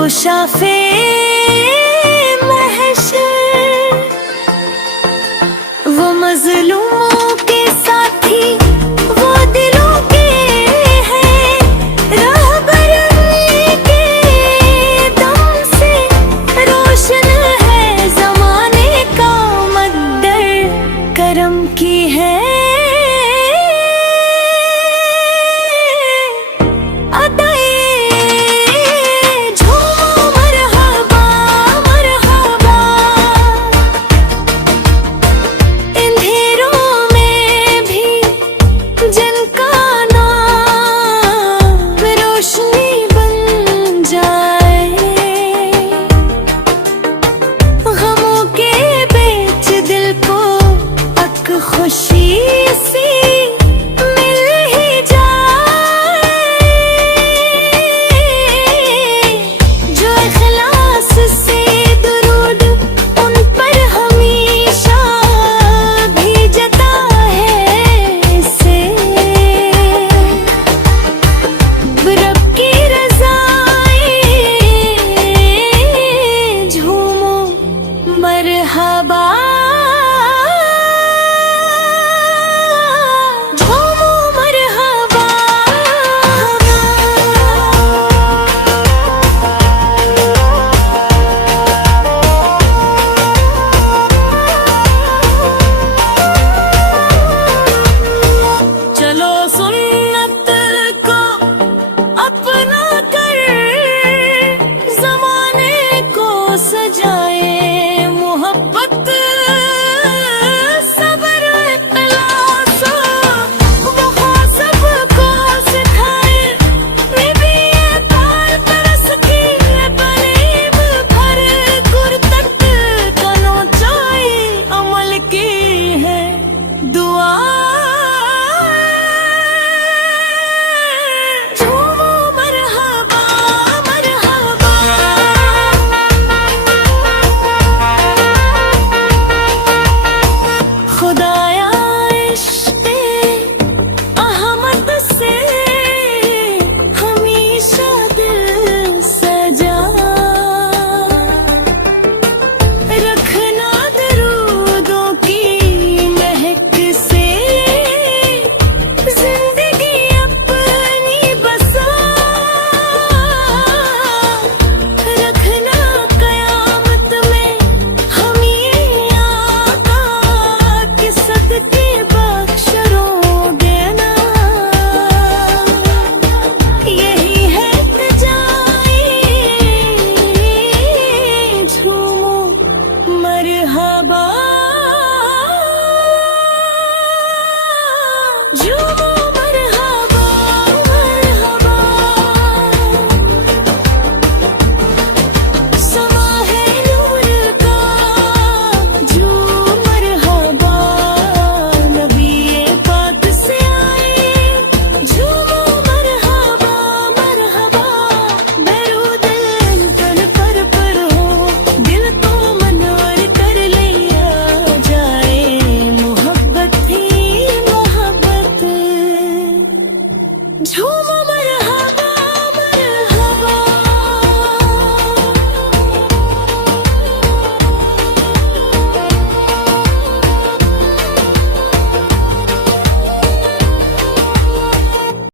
वो शाफे महशर, वो मजलूमों के साथी, वो दिलों के हैं रहबर, के दम से रोशन है जमाने का मद्दर, करम की है खुशी सी मिल ही जाए, जो इखलास से दुरूद उन पर हमेशा भेजता है इसे, रब की रज़ाए झूमो मरहबा, सजाए मोहब्बत सबर इखलास, वफा सबको सिखाए, नबी पाल परस की बनीब भर गुरतक कनो चाहे, अमल की है दुआ। झूमो मरहबा।